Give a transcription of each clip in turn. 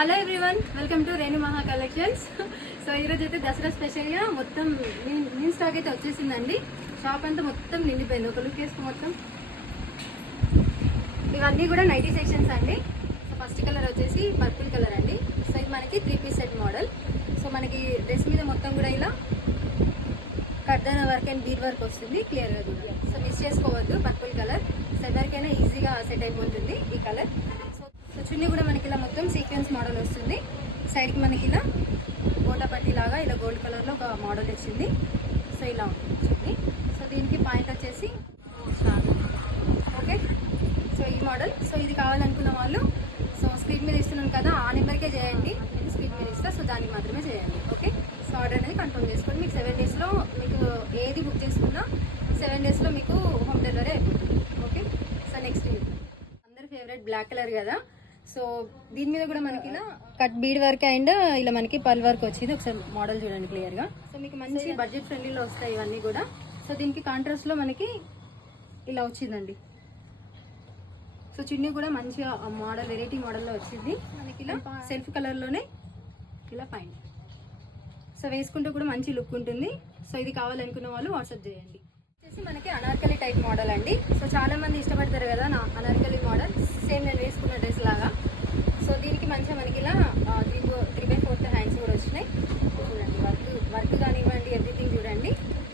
Hello everyone, welcome to Renu మహా collections. So ఈరోజు అయితే దసరా స్పెషల్గా మొత్తం న్యూ స్టాక్ అయితే వచ్చేసిందండి. షాప్ అంతా మొత్తం నిండిపోయింది. ఒక లుక్ వేసుకు మొత్తం ఇవన్నీ కూడా నైటీ సెక్షన్స్ అండి. సో ఫస్ట్ కలర్ వచ్చేసి పర్పుల్ కలర్ అండి. సో ఇది మనకి 3 పీస్ సెట్ మోడల్. సో మనకి డ్రెస్ మీద మొత్తం కూడా ఇలా కర్దన వర్క్ అండ్ బీడ్ వర్క్ వస్తుంది క్లియర్గా కూడా. సో మిస్ చేసుకోవద్దు, పర్పుల్ కలర్. సో ఎవరికైనా ఈజీగా సెట్ అయిపోతుంది ఈ కలర్. సో చున్నీ కూడా మనకి ఇలా మొత్తం సీక్వెన్స్ మోడల్ వస్తుంది. సైడ్కి మనకి ఇలా గోటాపట్టి లాగా ఇలా గోల్డ్ కలర్లో ఒక మోడల్ వచ్చింది. సో ఇలా ఉంటుంది చున్నీ. సో దీనికి పాయింట్ వచ్చేసి ఓకే. సో ఈ మోడల్. సో ఇది కావాలనుకున్న వాళ్ళు సో స్క్రీన్ మీద ఇస్తున్నాను కదా, ఆ నెంబర్కే చేయండి. నేను స్క్రీన్ మీద ఇస్తా, సో దానికి మాత్రమే చేయండి. ఓకే. సో ఆర్డర్ అనేది కన్ఫర్మ్ చేసుకోండి. మీకు 7 డేస్లో మీకు ఏది బుక్ చేసుకున్నా 7 డేస్లో మీకు హోమ్ డెలివరీ అయిపోతుంది. ఓకే. సో నెక్స్ట్ అందరి ఫేవరెట్ బ్లాక్ కలర్ కదా. సో దీని మీద కూడా మనకి ఇలా కట్ బీడ్ వర్క్ అండ్ ఇలా మనకి పల్ వర్క్ వచ్చింది. ఒకసారి మోడల్ చూడండి క్లియర్గా. సో మీకు మంచి బడ్జెట్ ఫ్రెండ్లీలో వస్తాయి ఇవన్నీ కూడా. సో దీనికి కాంట్రాస్ట్లో మనకి ఇలా వచ్చిందండి. సో చున్నీ కూడా మంచిగా మోడల్ వెరైటీ మోడల్లో వచ్చింది మనకి. ఇలా సెల్ఫ్ కలర్లోనే ఇలా పైన. సో వేసుకుంటూ కూడా మంచి లుక్ ఉంటుంది. సో ఇది కావాలనుకున్న వాళ్ళు వాట్సాప్ చేయండి. వచ్చేసి మనకి అనార్కలి టైప్ మోడల్ అండి. సో చాలా మంది ఇష్టపడతారు కదా నా అనార్కలి మోడల్, సేమ్ నేను వేసుకున్న డ్రెస్ లాగా. సో దీనికి మంచిగా మనకి ఇలా 3/4 హ్యాండ్స్ కూడా వచ్చినాయి. చూడండి వర్క్ కానివ్వండి, ఎవ్రీథింగ్ చూడండి.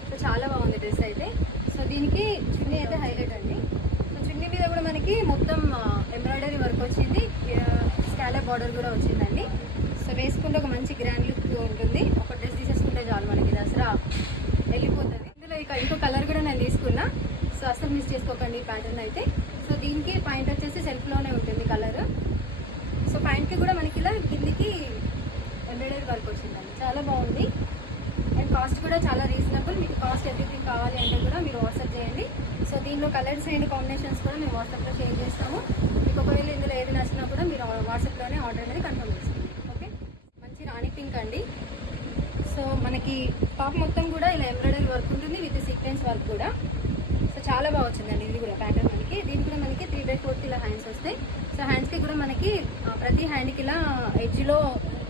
సో చాలా బాగుంది డ్రెస్ అయితే. సో దీనికి చున్నీ అయితే హైలైట్ అండి. సో చున్నీ మీద కూడా మనకి మొత్తం ఎంబ్రాయిడరీ వర్క్ వచ్చింది, స్కాలప్ బార్డర్ కూడా వచ్చిందండి. సో వేసుకుంటే ఒక మంచి గ్రాండ్ లుక్ ఉంటుంది. ఒక డ్రెస్ తీసేసుకుంటే చాలు మనకి దసరా వెళ్ళిపోతుంది. ఇందులో ఇంకో కలర్ కూడా నేను తీసుకున్నా. సో అసలు మిస్ చేసుకోకండి ఈ ప్యాటర్న్ అయితే. సో దీనికి పాయింట్ వచ్చేసి సెల్ఫ్లోనే ఉంటుంది కలర్. సో పాయింట్కి కూడా మనకి ఇలా కిందికి ఎంబ్రాయిడరీ వర్క్ వచ్చిందండి. చాలా బాగుంది అండ్ కాస్ట్ కూడా చాలా రీజనబుల్. మీకు కాస్ట్ ఎవ్రీథింగ్ కావాలి అంటే కూడా మీరు వాట్సాప్ చేయండి. సో దీనిలో కలర్స్ అండ్ కాంబినేషన్స్ కూడా మేము వాట్సాప్లో షేర్ చేస్తాము. మీకు ఒకవేళ ఇందులో ఏది నచ్చినా కూడా మీరు వాట్సాప్లోనే ఆర్డర్ అనేది కన్ఫర్మ్ చేసుకోండి. ఓకే. మంచి రాణి పింక్ అండి. సో మనకి టాప్ మొత్తం కూడా ఇలా ఎంబ్రాయిడరీ వర్క్ ఉంటుంది విత్ సీక్వెన్స్ వర్క్ కూడా. సో చాలా బాగా వచ్చిందండి ఇది కూడా ప్యాటర్న్ మనకి. దీనికి కూడా మనకి 3/4 ఇలా హ్యాండ్స్ వస్తాయి. సో హ్యాండ్స్కి కూడా మనకి ప్రతి హ్యాండ్కి ఇలా ఎడ్జ్లో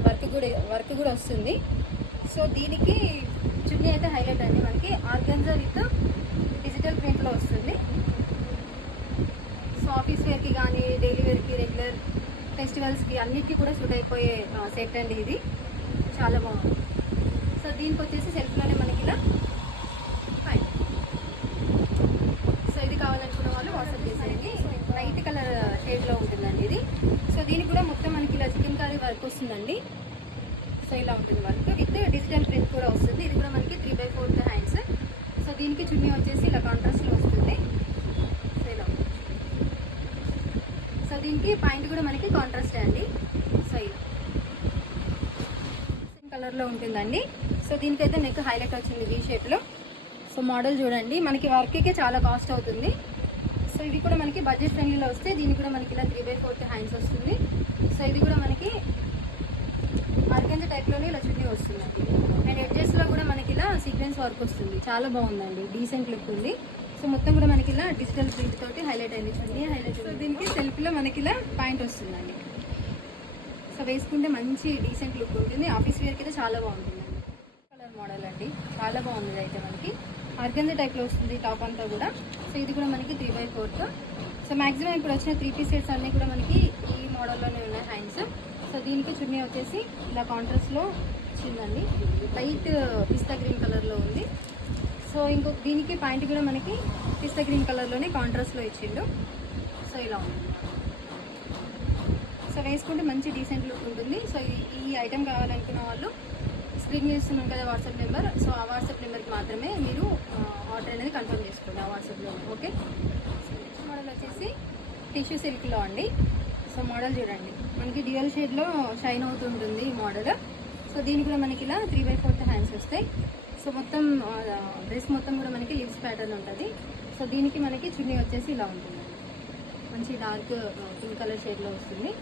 వర్క్ కూడా వస్తుంది. సో దీనికి చున్నీ అయితే హైలైట్ అండి. మనకి ఆర్గంజా విత్ డిజిటల్ ప్రింట్లో వస్తుంది. సో ఆఫీస్ వేర్కి కానీ డైలీ వేర్కి రెగ్యులర్ ఫెస్టివల్స్కి అన్నిటికీ కూడా సూట్ అయిపోయే సెట్ అండి ఇది. చాలా బాగుంది. సో దీనికి వచ్చేసి సెల్ఫ్లోనే మనకి ఇలా ఫైన్. సో ఇది కావాలనుకున్న వాళ్ళు వాట్సాప్ చేసేయండి. లైట్ కలర్ షేడ్లో ఉంటుందండి ఇది. సో దీనికి కూడా మొత్తం మనకి ఇలా చికెన్ కర్రీ వర్క్ వస్తుందండి. సో ఇలా ఉంటుంది వర్క్ విత్ డిజిటల్ ప్రింట్ కూడా వస్తుంది. ఇది కూడా మనకి 3/4 హ్యాండ్స్. సో దీనికి చున్నీ వచ్చేసి ఇలా కాంట్రాస్ట్లో వస్తుంది. సో ఇలా ఉంటుంది. సో దీనికి పాయింట్ కూడా మనకి కాంట్రాస్టే అండి. సో ఇలా కలర్లో ఉంటుందండి. సో దీనికైతే నెక్ హైలైట్ వచ్చింది వీ షేప్లో. సో మోడల్ చూడండి, మనకి వర్క్కే చాలా కాస్ట్ అవుతుంది. సో ఇది కూడా మనకి బడ్జెట్ ఫ్రెండ్లీలో వస్తే దీనికి కూడా మనకి ఇలా 3/4 హ్యాండ్స్ వస్తుంది. సో ఇది కూడా మనకి ఆర్గంజా టైప్లోనే ఇలా చున్నీ వస్తుందండి. అండ్ ఎడ్జెస్లో కూడా మనకి ఇలా సీక్వెన్స్ వర్క్ వస్తుంది. చాలా బాగుందండి, డీసెంట్ లుక్ ఉంది. సో మొత్తం కూడా మనకి ఇలా డిజిటల్ ప్రింట్ తోటి హైలైట్ అయింది చున్నీ హైలైట్. సో దీనికి సెల్ఫ్లో మనకి ఇలా పాయింట్ వస్తుందండి. సో వేసుకుంటే మంచి డీసెంట్ లుక్ ఉంటుంది. ఆఫీస్ వేర్కి అయితే చాలా బాగుంటుందండి. కలర్ మోడల్ అండి, చాలా బాగుంది అయితే. మనకి ఆర్గంజా టైప్లో వస్తుంది టాప్ అంతా కూడా. సో ఇది కూడా మనకి 3/4. సో మ్యాక్సిమం ఇప్పుడు వచ్చిన 3 పీస్ సెట్స్ అన్నీ కూడా మనకి ఈ మోడల్లోనే ఉన్నాయి హ్యాండ్స్. సో దీనికి చున్నీ వచ్చేసి ఇలా కాంట్రాస్ట్లో వచ్చిందండి. లైట్ పిస్తా గ్రీన్ కలర్లో ఉంది. సో ఇంకొక దీనికి పాయింట్ కూడా మనకి పిస్తా గ్రీన్ కలర్లోనే కాంట్రాస్ట్లో ఇచ్చిండు. సో ఇలా ఉంది. సో వేసుకుంటే మంచి డీసెంట్ లుక్ ఉంటుంది. సో ఈ ఐటెం కావాలనుకున్న వాళ్ళు స్క్రీన్ చేస్తున్నాం కదా వాట్సాప్ నెంబర్. సో ఆ వాట్సాప్ నెంబర్కి మాత్రమే మీరు ఆర్డర్ అనేది కన్ఫర్మ్ చేసుకోండి ఆ వాట్సాప్లో. ఓకే. మోడల్ వచ్చేసి టిష్యూ సిల్క్లో అండి. సో మోడల్ చూడండి, మనకి డ్యూయల్ షేడ్లో షైన్ అవుతుంటుంది ఈ మోడల్. సో దీనికి కూడా మనకి ఇలా 3/4 హ్యాండ్స్ వస్తాయి. సో మొత్తం డ్రెస్ మొత్తం కూడా మనకి లీవ్స్ ప్యాటర్న్ ఉంటుంది. సో దీనికి మనకి చున్నీ వచ్చేసి ఇలా ఉంటుంది, మంచి డార్క్ పింక్ కలర్ షేడ్లో వస్తుంది.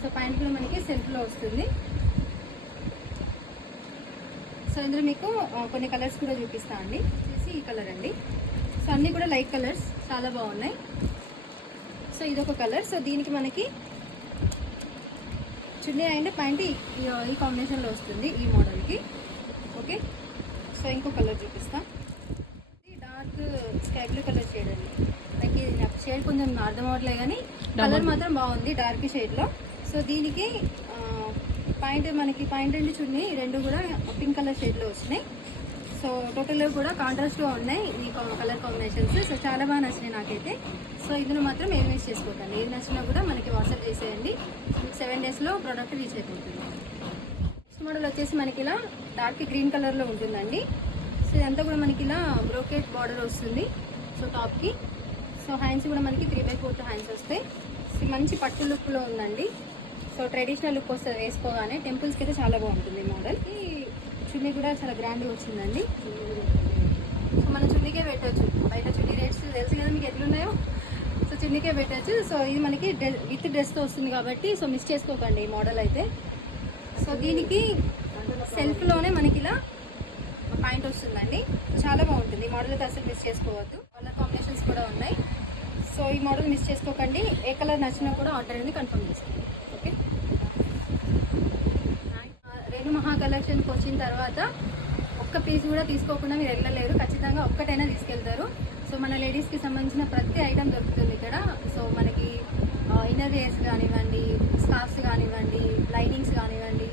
సో ప్యాంట్ కూడా మనకి సెల్ఫ్లో వస్తుంది. సో ఇందులో మీకు కొన్ని కలర్స్ కూడా చూపిస్తా అండి. వచ్చేసి ఈ కలర్ అండి. సో అన్నీ కూడా లైట్ కలర్స్, చాలా బాగున్నాయి. సో ఇదొక కలర్. సో దీనికి మనకి చున్నీ అండ్ ప్యాంట్ ఈ కాంబినేషన్లో వస్తుంది ఈ మోడల్కి. ఓకే, సో ఇంకో కలర్ చూపిస్తా. ఇది dark sky blue colour shade అండి. నాకు ఇది షేడ్ కొంచెం అర్థం అవ్వట్లే కానీ కలర్ మాత్రం బాగుంది డార్క్ షేడ్లో. సో దీనికి మనకి ప్యాంట్ అండ్ చున్నీ రెండు కూడా పింక్ కలర్ షేడ్లో వచ్చినాయి. సో టోటల్గా కూడా కాంట్రాస్ట్గా ఉన్నాయి ఈ కలర్ కాంబినేషన్స్. సో చాలా బాగా నచ్చినాయి నాకైతే. సో ఇందులో మాత్రం ఏం మిస్ చేసుకోకండి. ఏది నచ్చినా కూడా మనకి వాట్సాప్ చేసేయండి. మీకు 7 డేస్లో ప్రోడక్ట్ రీచ్ అయిపోతుంది. నెక్స్ట్ మోడల్ వచ్చేసి మనకి ఇలా డార్క్ గ్రీన్ కలర్లో ఉంటుందండి. సో ఇదంతా కూడా మనకి ఇలా బ్రోకెట్ బార్డర్ వస్తుంది. సో టాప్కి సో హ్యాండ్స్ కూడా మనకి 3/4 హ్యాండ్స్ వస్తాయి. సో మంచి పట్టు లుక్లో ఉందండి. సో ట్రెడిషనల్ లుక్ వస్తుంది వేసుకోగానే. టెంపుల్స్కి అయితే చాలా బాగుంటుంది ఈ మోడల్. ఈ చున్నీ కూడా చాలా గ్రాండ్గా వచ్చిందండి. సో మన చున్నీకే పెట్టచ్చు. బయట చున్నీ రేట్స్ తెలుసు కదా మీకు ఎట్లున్నాయో. సో చున్నీకే పెట్టచ్చు. సో ఇది మనకి విత్ డ్రెస్తో వస్తుంది కాబట్టి సో మిస్ చేసుకోకండి ఈ మోడల్ అయితే. సో దీనికి సెల్ఫ్లోనే మనకి ఇలా పాయింట్ వస్తుందండి. చాలా బాగుంటుంది ఈ మోడల్ అయితే అసలు మిస్ చేసుకోవద్దు. కలర్ కాంబినేషన్స్ కూడా ఉన్నాయి. సో ఈ మోడల్ మిస్ చేసుకోకండి. ఏ కలర్ నచ్చినా కూడా ఆర్డర్ అనేది కన్ఫర్మ్ చేసుకోండి. ఓకే, రేణు మహా కలెక్షన్కి వచ్చిన తర్వాత ఒక్క పీస్ కూడా తీసుకోకుండా మీరు వెళ్ళలేరు. ఖచ్చితంగా ఒక్కటైనా తీసుకెళ్తారు. సో మన లేడీస్కి సంబంధించిన ప్రతి ఐటమ్ దొరుకుతుంది ఇక్కడ. సో మనకి ఇన్నర్ వేర్స్ కానివ్వండి, స్కార్ఫ్స్ కానివ్వండి, లైనింగ్స్ కానివ్వండి,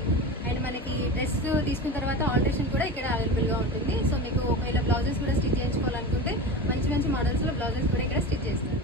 అండ్ మనకి డ్రెస్ తీసుకున్న తర్వాత ఆల్టరేషన్ కూడా ఇక్కడ అవైలబుల్గా ఉంటుంది. సో మీకు ఒకవేళ బ్లౌజెస్ కూడా స్టిచ్ చేయించుకోవాలనుకుంటే మంచి మంచి మోడల్స్లో బ్లౌజెస్ కూడా ఇక్కడ స్టిచ్ చేస్తారు.